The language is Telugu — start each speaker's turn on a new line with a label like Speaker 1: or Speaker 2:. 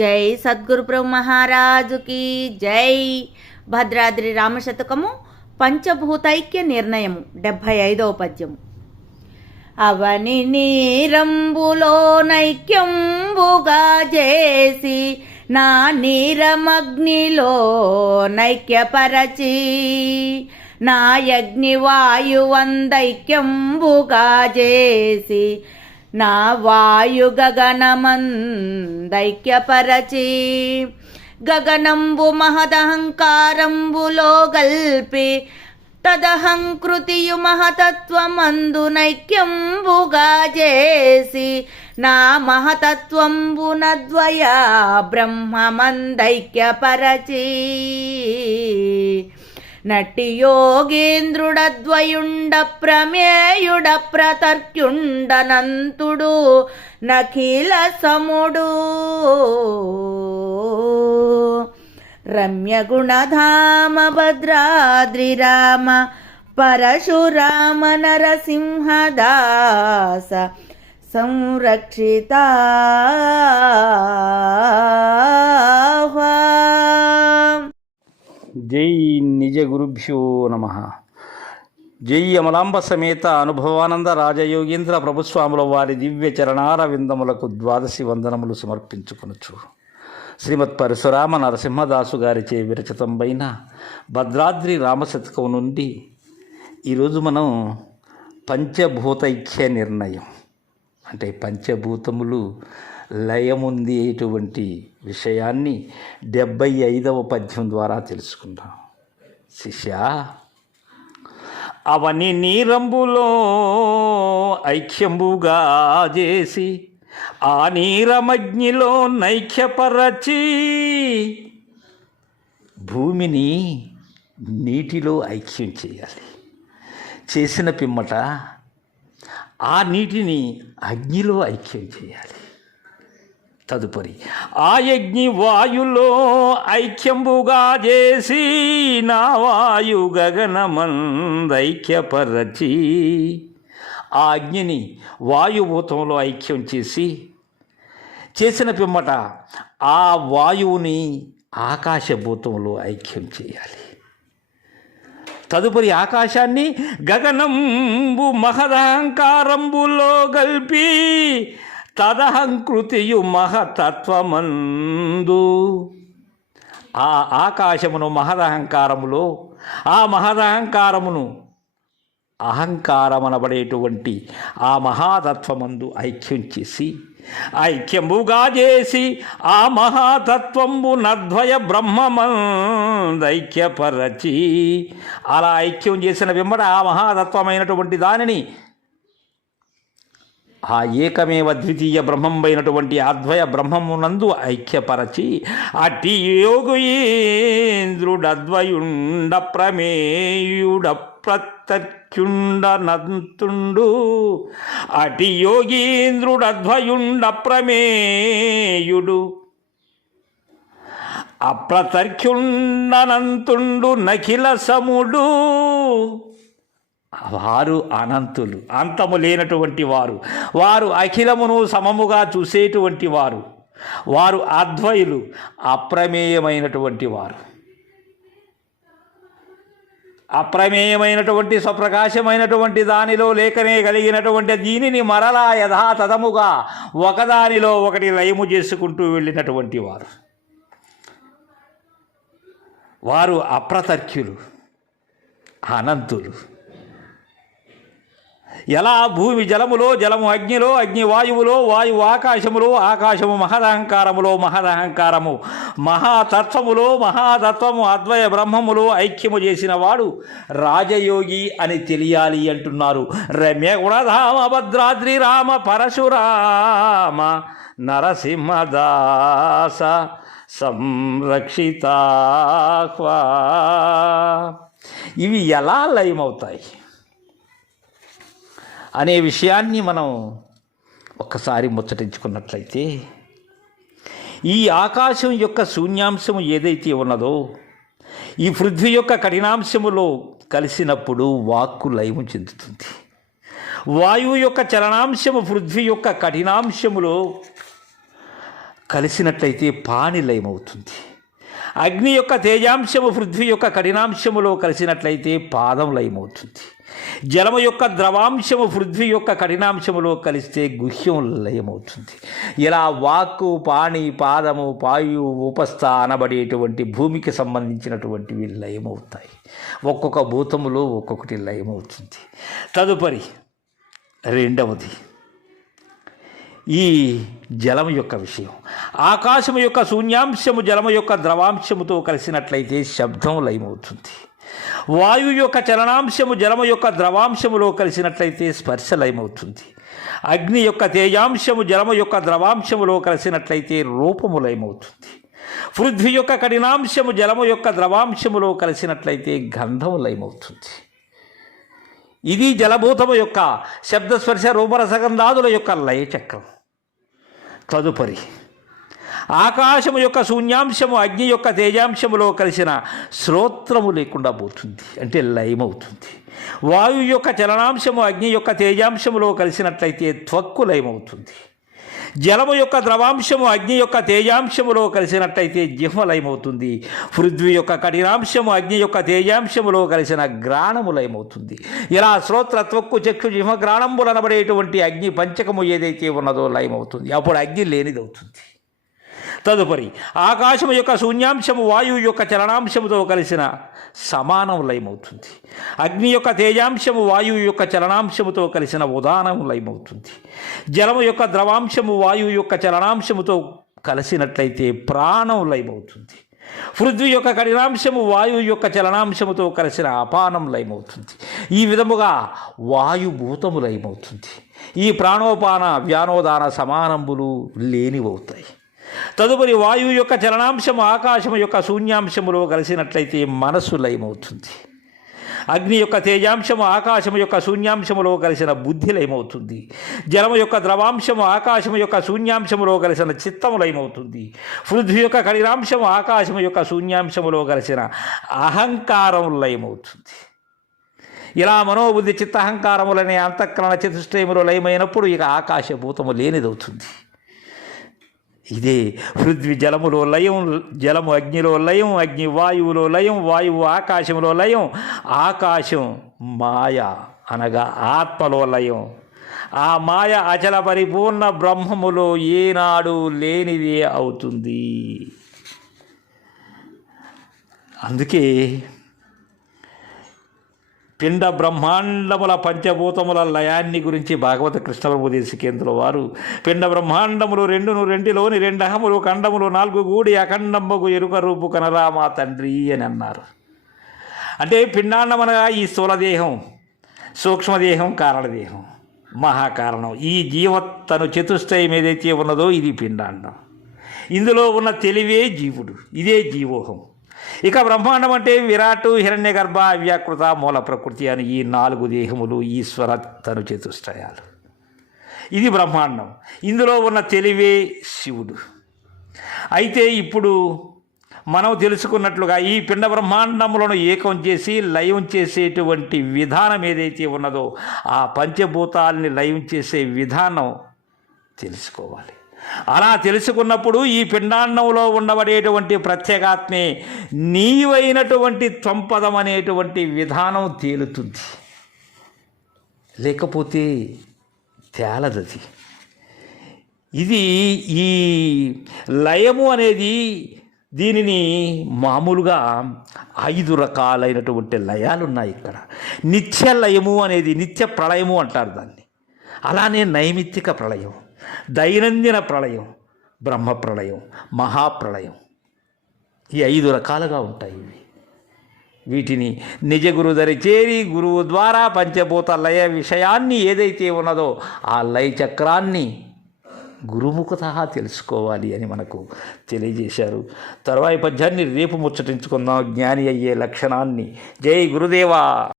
Speaker 1: జై సద్గురుప్రభు మహారాజుకి జై. భద్రాద్రి రామశతకము పంచభూతైక్య నిర్ణయము డెబ్భై ఐదవ పద్యము. అవని నీరంబులో నైక్యంబుగా చేసి నా నీరమగ్నిలో నైక్యపరచి నా యజ్ఞివాయువందైక్యంబుగా చేసి నా వాయు గగనమందైక్యపరచి గగనంబు మహదహంకారంబులో గల్పి తదహంకృతియు మహతత్వమందునైక్యంబుగా చేసి నా మహతత్వంబునద్వయ బ్రహ్మమందైక్యపరచి నటి యోగేంద్రుడద్వయుండ ప్రమేయుడ ప్రతర్క్యుండనంతుడు నఖిల సముడు. రమ్యగుణధామ భద్రాద్రి రామ పరశురామ నరసింహదాస సంరక్షిత
Speaker 2: జై నిజ గురుభ్యో నమ. జై అమలాంబ సమేత అనుభవానంద రాజయోగీంద్ర ప్రభుస్వాముల వారి దివ్య చరణార విందములకు ద్వాదశి వందనములు సమర్పించుకొనచ్చు శ్రీమత్ పరశురామ నరసింహదాసు గారిచే విరచితంపైన భద్రాద్రి రామశతకం నుండి ఈరోజు మనం పంచభూతైక్య నిర్ణయం. అంటే పంచభూతములు లయముంది లయముందేటువంటి విషయాన్ని డెబ్బై ఐదవ పద్యం ద్వారా తెలుసుకుందాం. శిష్య అవని నీరంబులో ఐక్యంబుగా చేసి ఆ నీరమగ్నిలో నైక్యపరచి భూమిని నీటిలో ఐక్యం చేయాలి. చేసిన పిమ్మట ఆ నీటిని అగ్నిలో ఐక్యం చేయాలి. తదుపరి. ఆ యజ్ఞి వాయులో ఐక్యంబుగా చేసి నా వాయు గగనమందైక్యపరచి ఆ అగ్నిని వాయుభూతంలో ఐక్యం చేసి చేసిన పిమ్మట ఆ వాయువుని ఆకాశభూతంలో ఐక్యం చేయాలి. తదుపరి ఆకాశాన్ని గగనంబు మహదహంకారంబులో కలిపి తదహంకృతియు మహతత్వమందు. ఆ ఆకాశమును మహదహంకారములో ఆ మహదహంకారమును అహంకారమనబడేటువంటి ఆ మహాతత్వమందు ఐక్యం చేసి ఐక్యముగా చేసి ఆ మహాతత్వంబు నద్వయ బ్రహ్మమందైక్యపరచి అలా ఐక్యం చేసిన వెంబడ ఆ మహాతత్వమైనటువంటి దానిని ఆ ఏకమేవ ద్వితీయ బ్రహ్మంపైనటువంటి అద్వయ బ్రహ్మమునందు ఐక్యపరచి అట్టి యోగుయేంద్రుడద్వయుండ ప్రమేయుడ ప్రత్యుండనంతుండు అటి యోగీంద్రుడద్వయుండ ప్రమేయుడు. అప్రతర్క్యుండనంతుండు నఖిల సముడు. వారు అనంతులు అంతము లేనటువంటి వారు. వారు అఖిలమును సమముగా చూసేటువంటి వారు. వారు అద్వయులు అప్రమేయమైనటువంటి వారు. అప్రమేయమైనటువంటి స్వప్రకాశమైనటువంటి దానిలో లేఖనే కలిగినటువంటి దీనిని మరలా యథాతథముగా ఒకదానిలో ఒకటి లయము చేసుకుంటూ వెళ్ళినటువంటి వారు. వారు అప్రతర్క్యులు అనంతులు. ఎలా భూమి జలములో జలము అగ్నిలో అగ్ని వాయువులో వాయువు ఆకాశములో ఆకాశము మహదహంకారములో మహదహంకారము మహాతత్వములో మహాతత్వము అద్వయ బ్రహ్మములో ఐక్యము చేసిన వాడు రాజయోగి అని తెలియాలి అంటున్నారు. రమ్య గుణధామ భద్రాద్రి రామ పరశురామ నరసింహదాస సంరక్షితాహ్వా. ఇవి ఎలా లయమవుతాయి? అనే విషయాన్ని మనం ఒక్కసారి ముచ్చటించుకున్నట్లయితే ఈ ఆకాశం యొక్క శూన్యాంశము ఏదైతే ఉన్నదో ఈ పృథ్వీ యొక్క కఠినాంశములో కలిసినప్పుడు వాక్కు లయము చెందుతుంది. వాయువు యొక్క చలనాంశము పృథ్వీ యొక్క కఠినాంశములో కలిసినట్లయితే పాని లయమవుతుంది. అగ్ని యొక్క తేజాంశము పృథ్వీ యొక్క కఠినాంశములో కలిసినట్లయితే పాదం లయమవుతుంది. జలము యొక్క ద్రవాంశము పృథ్వీ యొక్క కఠినాంశములో కలిస్తే గుహ్యం లయమవుతుంది. ఇలా వాక్కు పాణి పాదము పాయు ఉపస్థ అనబడేటువంటి భూమికి సంబంధించినటువంటివి లయమవుతాయి. ఒక్కొక్క భూతములో ఒక్కొక్కటి లయమవుతుంది. తదుపరి రెండవది. ఈ జలము యొక్క విషయం. ఆకాశము యొక్క శూన్యాంశము జలము యొక్క ద్రవాంశముతో కలిసినట్లయితే శబ్దం లయమవుతుంది. వాయువు యొక్క చలనాంశము జలము యొక్క ద్రవాంశములో కలిసినట్లయితే స్పర్శ లయమవుతుంది. అగ్ని యొక్క తేజాంశము జలము యొక్క ద్రవాంశములో కలిసినట్లయితే రూపము లయమవుతుంది. పృథ్వీ యొక్క కఠినాంశము జలము యొక్క ద్రవాంశములో కలిసినట్లయితే గంధము లయమవుతుంది. ఇది జలభూతము యొక్క శబ్దస్పర్శ రూపరసగంధాదుల యొక్క లయచక్రం. తదుపరి ఆకాశము యొక్క శూన్యాంశము అగ్ని యొక్క తేజాంశములో కలిసిన శ్రోత్రము లేకుండా పోతుంది అంటే లయమవుతుంది. వాయువు యొక్క చలనాంశము అగ్ని యొక్క తేజాంశములో కలిసినట్లయితే త్వక్కు లయమవుతుంది. జలము యొక్క ద్రవాంశము అగ్ని యొక్క తేజాంశములో కలిసినట్టయితే జిహ్మ లయమవుతుంది పృథ్వీ యొక్క కఠినాంశము అగ్ని యొక్క తేజాంశములో కలిసిన గ్రాణము లయమవుతుంది ఇలా శ్రోత్రత్వక్కు చక్షు జిహ్మ గ్రాణంబులు అనబడేటువంటి అగ్ని పంచకము ఏదైతే ఉన్నదో లయమవుతుంది. అప్పుడు అగ్ని లేనిదవుతుంది. తదుపరి ఆకాశము యొక్క శూన్యాంశము వాయువు యొక్క చలనాంశముతో కలిసిన సమానం లయమవుతుంది. అగ్ని యొక్క తేజాంశము వాయువు యొక్క చలనాంశముతో కలిసిన ఉదానం లయమవుతుంది. జలము యొక్క ద్రవాంశము వాయువు యొక్క చలనాంశముతో కలిసినట్లయితే ప్రాణం లయమవుతుంది. పృథ్వీ యొక్క కఠినాంశము వాయువు యొక్క చలనాంశముతో కలిసిన అపానం లయమవుతుంది. ఈ విధముగా వాయుభూతము లయమవుతుంది. ఈ ప్రాణోపాన వ్యానోదాన సమానంబులు లేనివవుతాయి. తదుపరి వాయువు యొక్క చలనాంశము ఆకాశము యొక్క శూన్యాంశములో కలిసినట్లయితే మనస్సు లయమవుతుంది. అగ్ని యొక్క తేజాంశము ఆకాశము యొక్క శూన్యాంశములో కలిసిన బుద్ధి లయమవుతుంది జలము యొక్క ద్రవాంశము ఆకాశము యొక్క శూన్యాంశములో కలిసిన చిత్తము లయమవుతుంది పృథ్వీ యొక్క కఠినాంశము ఆకాశము యొక్క శూన్యాంశములో కలిసిన అహంకారం లయమవుతుంది ఇలా మనోబుద్ధి చిత్తహంకారములనే అంతఃకరణ చతుష్టయములో లయమైనప్పుడు ఇక ఆకాశభూతము లేనిదవుతుంది. ఇదే పృథ్వీ జలములో లయం జలము అగ్నిలో లయం అగ్ని వాయువులో లయం వాయువు ఆకాశంలో లయం ఆకాశం మాయ అనగా ఆత్మలో లయం. ఆ మాయ అచల పరిపూర్ణ బ్రహ్మములో ఏనాడు లేనిదే అవుతుంది. అందుకే పిండ బ్రహ్మాండముల పంచభూతముల లయాన్ని గురించి భాగవత కృష్ణప్రభుదేశికేంద్రుల వారు పిండ బ్రహ్మాండములు రెండును రెండిలోని రెండహములు ఖండములు నాలుగు గూడి అఖండంబగు ఎరుక రూపు కనరా మా తండ్రి అని అన్నారు. అంటే పిండాండం అనగా ఈ స్థూలదేహం సూక్ష్మదేహం కారణదేహం మహాకారణం. ఈ జీవత్తను చతుష్టయం ఏదైతే ఉన్నదో ఇది పిండాండం. ఇందులో ఉన్న తెలివే జీవుడు ఇదే జీవోహం. ఇక బ్రహ్మాండం అంటే విరాటు హిరణ్య గర్భ అవ్యాకృత మూల ప్రకృతి అని ఈ నాలుగు దేహములు ఈశ్వర తను చతుష్టయాలు. ఇది బ్రహ్మాండం. ఇందులో ఉన్న తెలివే శివుడు. అయితే ఇప్పుడు మనం తెలుసుకున్నట్లుగా ఈ పిండ బ్రహ్మాండములను ఏకం చేసి లయం చేసేటువంటి విధానం ఏదైతే ఉన్నదో ఆ పంచభూతాలని లయం చేసే విధానం తెలుసుకోవాలి. అలా తెలుసుకున్నప్పుడు ఈ పిండాండంలో ఉండబడేటువంటి ప్రత్యేగాత్మే నీవైనటువంటి త్వంపదం అనేటువంటి విధానం తేలుతుంది. లేకపోతే తేలదది. ఇది ఈ లయము అనేది దీనిని మామూలుగా ఐదు రకాలైనటువంటి లయాలు ఉన్నాయి ఇక్కడ. నిత్య లయము అనేది నిత్య ప్రళయము అంటారు దాన్ని. అలానే నైమిత్తిక ప్రళయం దైనందిన ప్రళయం బ్రహ్మ ప్రళయం మహాప్రళయం. ఈ ఐదు రకాలుగా ఉంటాయి ఇవి. వీటిని నిజ గురుదరి చేరి గురువు ద్వారా పంచభూత లయ విషయాన్ని ఏదైతే ఉన్నదో ఆ లయ చక్రాన్ని గురుముఖత తెలుసుకోవాలి అని మనకు తెలియజేశారు. తర్వాయి పద్యాన్ని రేపు ముచ్చటించుకుందాం. జ్ఞాని అయ్యే లక్షణాన్ని. జై గురుదేవా!